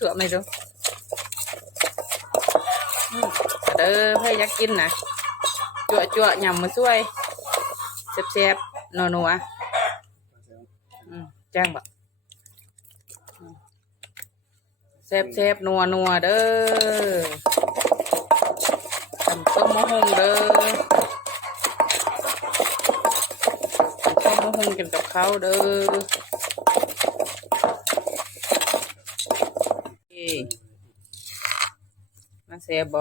sữa mày rồi Ừ, phải chắc kín nè Chua chua nhầm một xuôi Xếp xếp Nô nô ừ, à Trang bạc Xếp xếp nô nô đơ Thầm cơm mô hùng đơ Thầm cơm mô hùng kèm chọc khâu đơ Masebo.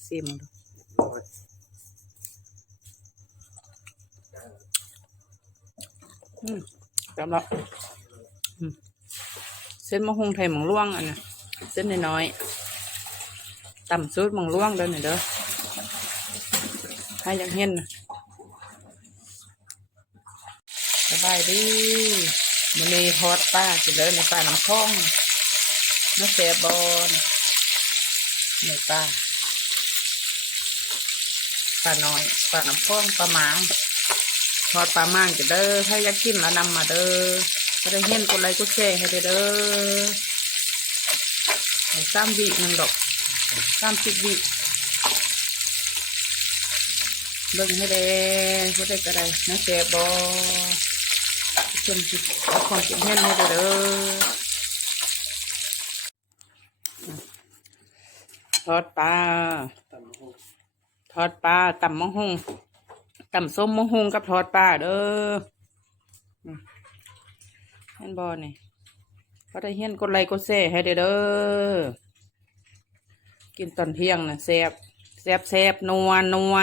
Simulo. Ừ, tạm cảm Ừ. Xin mà hung thầy mỏng luông à nè. Xin này nói. Tầm suốt mỏng luông đây này đó. Hay là hiên nè. บายดีมันมีฮอตป้าจะเลยในป่าน้ำท่องน้ำเสบอนในป่าป่าน้อยป่าน้ำท่องป่ามางฮอตป่ามางจะเด้ให้อยากกินมานำมาเด้อถ้าได้เห็นคนไรก็แชร์ให้ไปเด้อให้ซ้ำวิหนึ่งดอกซ้ำสิบวิเบิ่งให้ได้ก็ได้ก็ได้น้ำเสบอนจมจิตเอาความเจ็บแน่นให้เด้อ ทอดปลาทอดปลาตำมะฮงตำส้มมะฮงกับทอดปลาเด้อเฮีนบอนี่ยพอถ้าเฮีนก้ดไลก์กดแชรให้เด้อ กินตอนเที่ยงนะแซ่บ แซ่บแซ่บนัวนัว